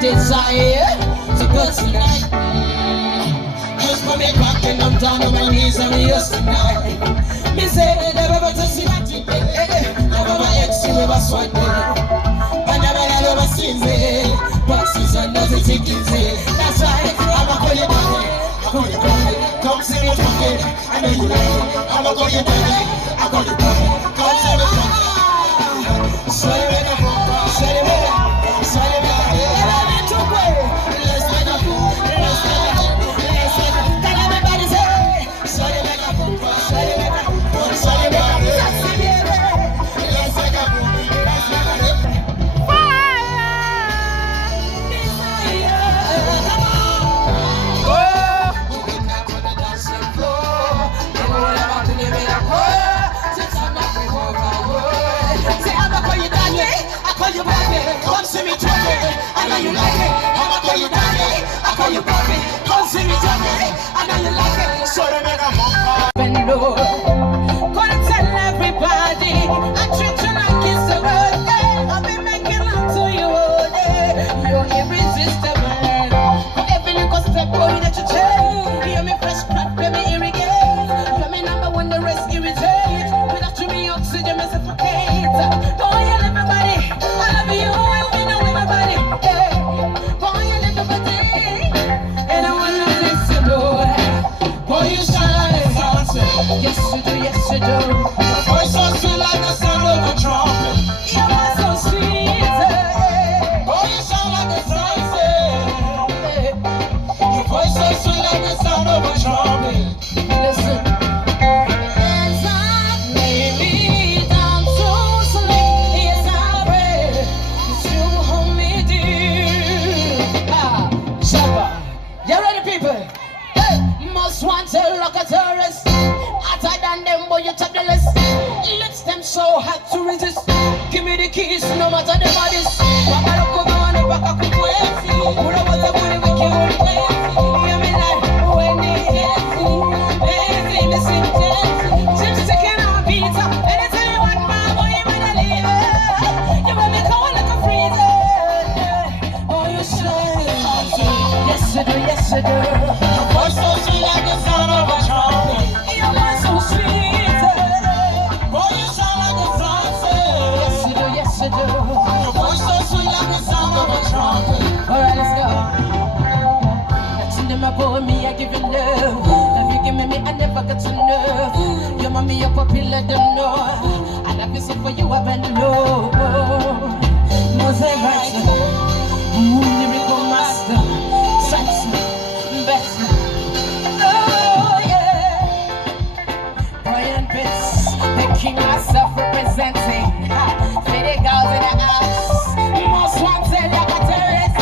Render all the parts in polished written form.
desire to go tonight. Just for me back and I'm down on my knees and we used tonight. Me say never to see my today. Never my ex you ever swipe me. I never ever seen me. Boxes and nothing tickets. That's why I'ma call you back. I call you back. Come see me talking. I know you like it. I'ma call you back. I call you back. Come see me talking. So you make a phone. So you make a. So you make a. Come see me talking, I know you like it. I'ma call you daddy, I call you papi. Come see me talking, I know you like it. So they make a move. Gonna tell everybody I treat you like it's a birthday. I've been making love to you all day. You're irresistible. Every little step boy that you take. Hear me fresh crack, baby, irrigate. You're me number one, the rest irritate. Without you, me oxygen, me suffocate. Don't yell everybody, I love you. Yes you do, yes you do. Your voice so sweet like the sound of a trumpet. Your voice so sweet, oh you sound like a sunset. Your voice so sweet like the sound of a trumpet. Listen. As I lay me down to sleep, yes I pray that you will hold me dear. Ah, Shabba, you ready people? Hey, most wanted locators. Than them, boy, you top the list. Lips them so hard to resist. Give me the keys, no matter the bodies. Papa look over on the back of the way. Put up with the booty, we can't hold it. Hear me like, when they hit me, baby, listen, Jim's taking our beats up. Anytime you want my boy, you wanna leave it. You want me cold like a freezer. Oh, you should. Yes, you do, yes, you do. Your voice so sweet like the sound of a trumpet. Your voice so sweet. Boy, you sound like a sunset. Yes, you do, yes, you do. Your voice so sweet like the sound of a trumpet. Alright, let's go. Touching them, I boy, me, I give you love. Love you give me, I never got enough. Your mommy, your puppy, let them know. I love you so for you, I bend low. No, say right. Lyrical master. Sense me, best. King myself representing Fede girls in the house. Most wanted like a terrorist.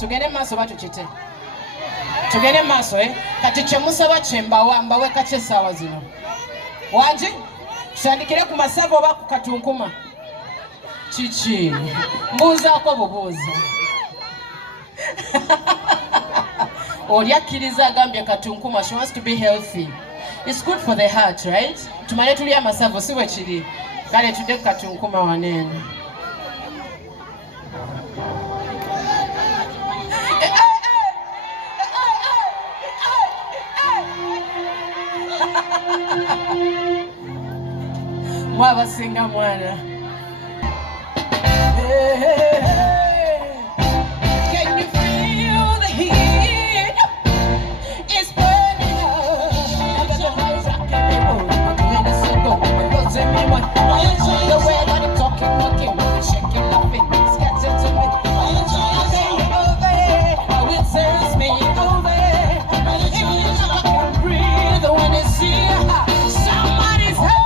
Tugende maso bacho chite. Tugende maso kati chemusa bachemba wamba weka chesa wazino. Waje? Shandikire ku masavo baku katunkuma. Chichi. Mbuza kwa bubuza. Olia kiriza gambia katunkuma. She wants to be healthy. It's good for the heart, right? Tumane tulia masavo siwe chili. Kale tude katunkuma wanene. Mwaba singa mwana. Can you feel the heat? It's burning up. I got the highs rocking people. I'm doing this and go. Rosing me one. I enjoy the way that I'm talking, shaking, laughing, sketching to me. I enjoy the way over. How it turns me over. Even if I can breathe when it's here, somebody's hurt.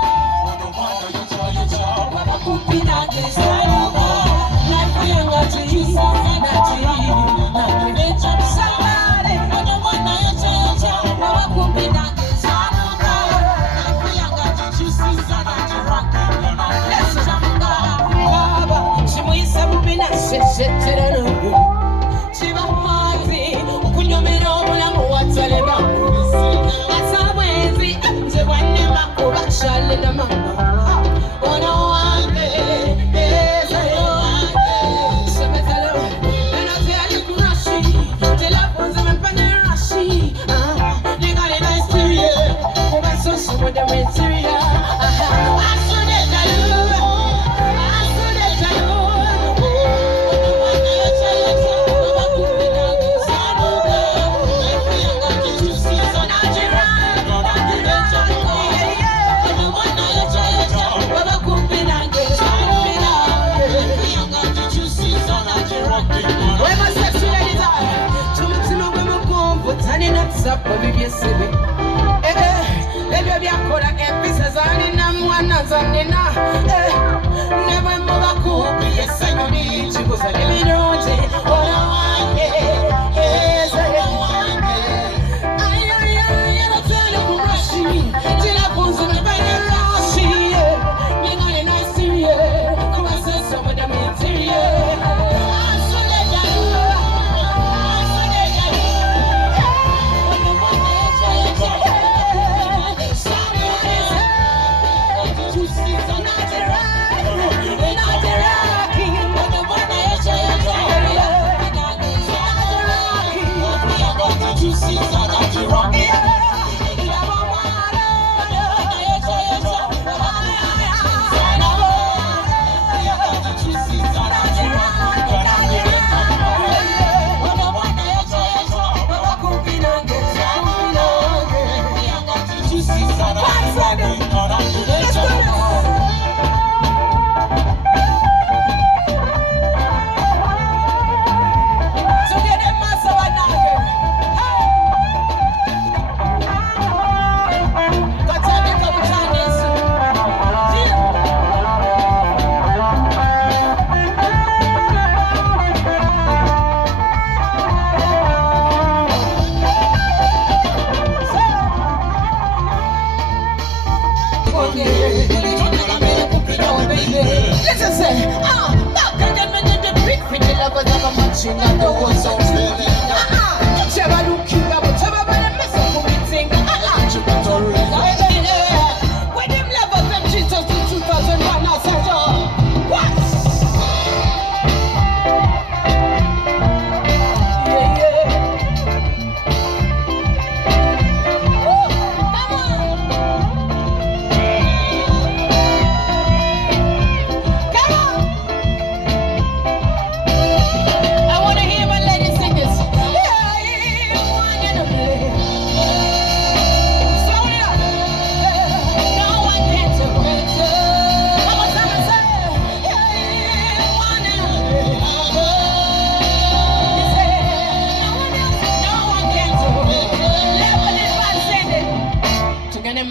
bibyesebi ebyo byakola empisa zanina mwana zanina ne bwe muba kumpi essanyu likikuza n'ebirungi ona wange ayayayayatele ku rashi tira kunzime banyarashi ningane nasiye kubasesa mudamitiriye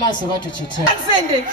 maso batuchite sende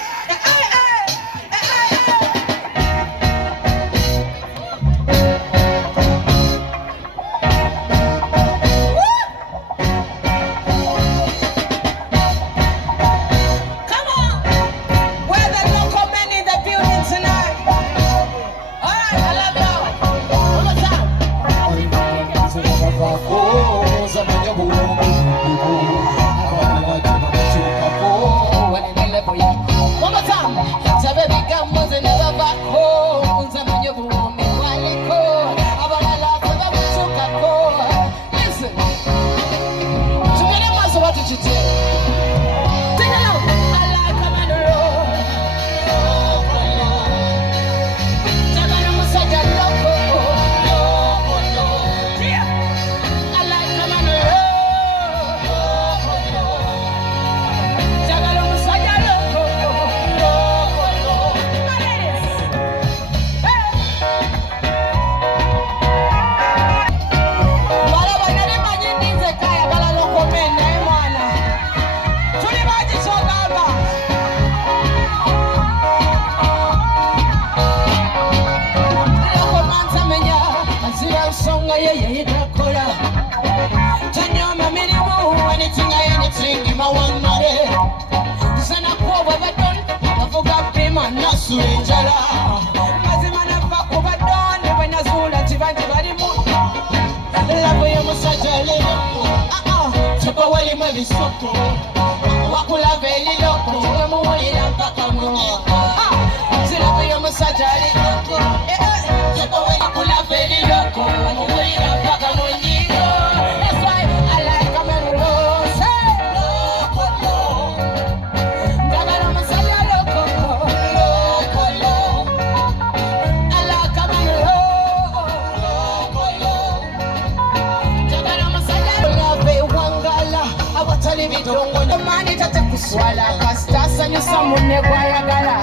Swala kasta sanyo samune guayagala.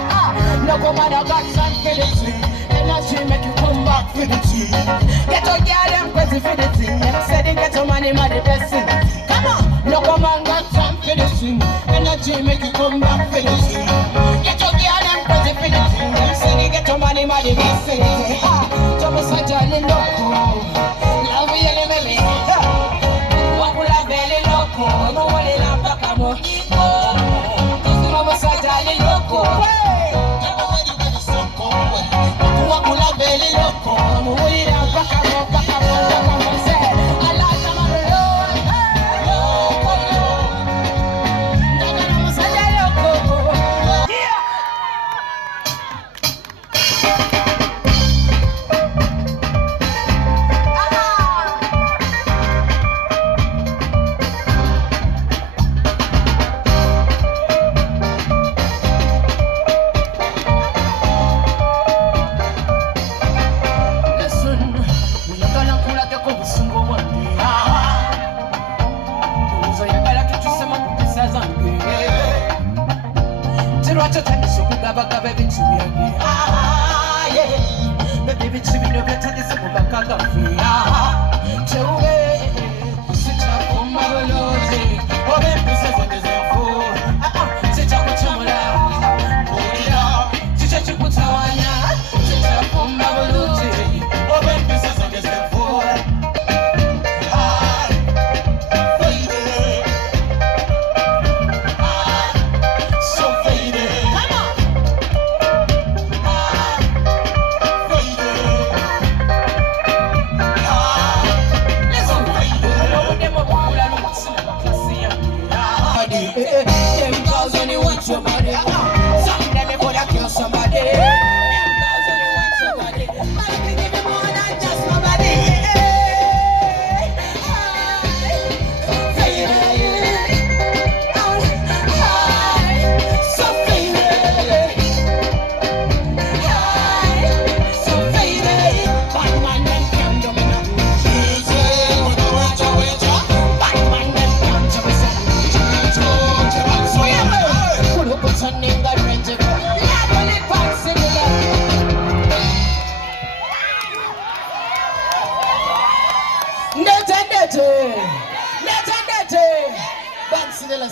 No come on, I got some for the team. Energy make you come back for the team. Get a girl and crazy for the team. Them say they get your money, my the best thing. Come on, no No come on, got time for the swing. Energy make you come back for the swing. Get your girl and crazy for the swing. Them say they get your money, money, they say. Jump so jolly loco. Love you, let me live. Walk with a belly loco. No one in a back, I'm a ego. Mama so jolly loco. Walk with a belly loco. No one in a back, I'm a back, I'm a say. I like them on the road. Mama so jolly loco.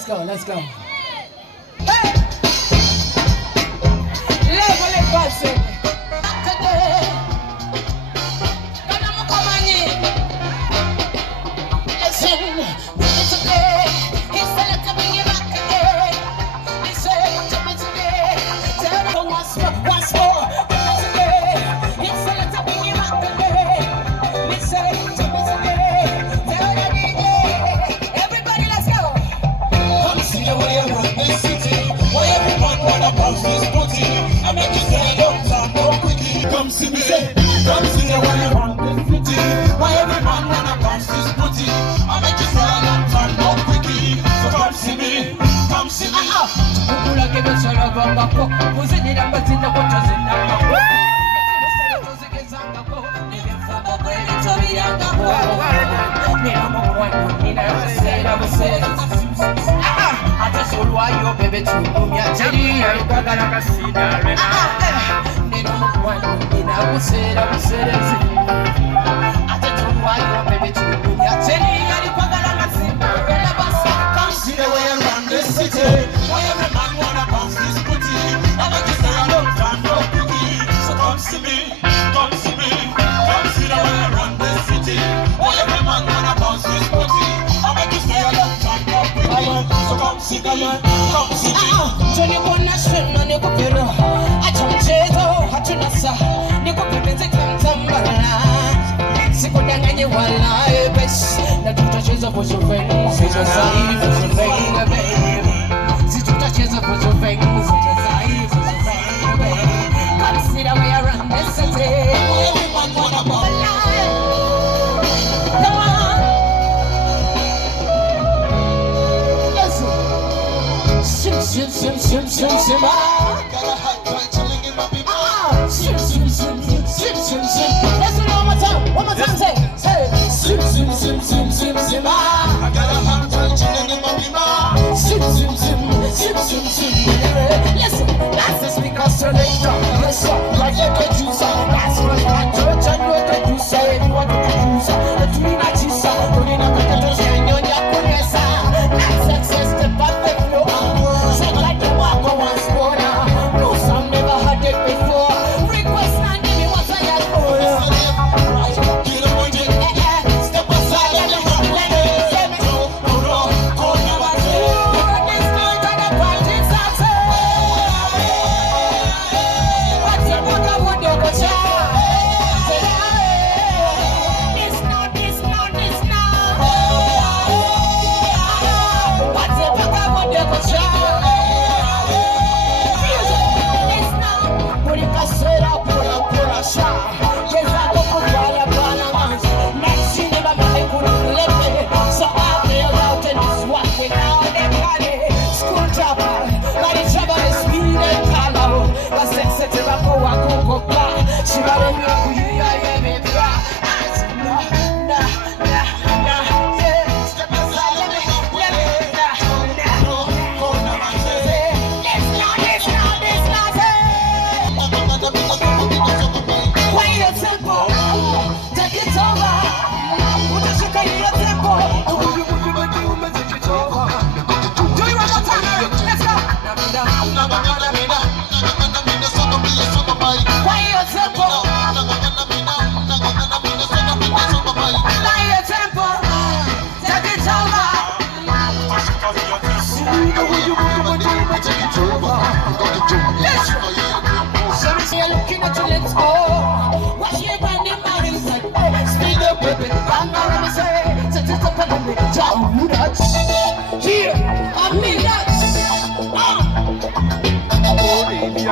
Let's go. Hey! Level it, passing. Today, listen, it's okay. He's still to bring you back again. He said to me today, tell me once more. It's okay. He's still to bring you back again. He said to me today, tell me today. Everybody, let's go. Come see the way I run this city. Why everyone wanna bounce this booty? I make you say don't sound no quickie. Come see me, come see the way I run this city. Why everyone wanna bounce this booty? I make you say don't sound no quickie. So come see me, come see me. Kukula kebe chalo bamba ko. Kuzini namba tina kocha zina ko. Kuzini zanga ko. Nige mfamo kweli tobi yanga ko. Nina mwana nina kusela. Ayo bebe chumya cheri kwa galaka sina rena neno mwana nina kusera kuserezi atachumwa yo bebe chumya cheri kwa galaka sina rena basa come see the way I run this city why every man wanna bounce this booty I'm a just a long time no cookie so come see me come see me come see the way I run this city why every man wanna bounce this booty I'm a just a long time no cookie so come see me Johnny Bonashon on your computer. I don't cheto, I don't know. Nico Pepsi comes on my Sikudangani wala bes. Na tutacheza kwa shoveni, sio sahihi kwa shoveni baby. Si tutacheza kwa shoveni, sio sahihi kwa shoveni baby. Come see the way I run this city. Everyone wanna ball. Come on. Sim, got a hot point chilling in my people. Sim. Let's do it one more time, say. Sim. I got a hot point chilling in my people. Sim. Listen, that's the speaker selector. Listen, like the producer. That's what I touch and what the producer. Everyone the producer. The three nights is up. Putting up the touch and you're not putting us out.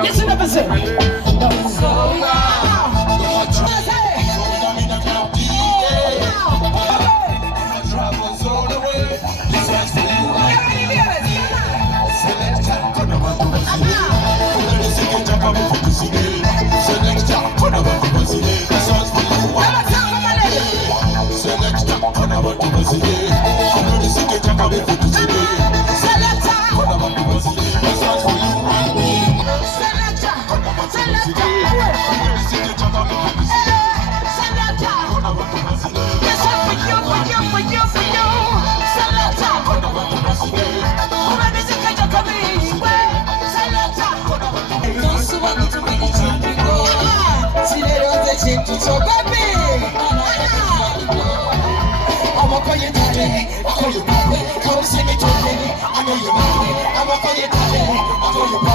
Listen up and say. So baby, I'ma call you daddy, I'll call you daddy. Come see me today, I know you daddy. I'ma call you daddy, I'll call you daddy.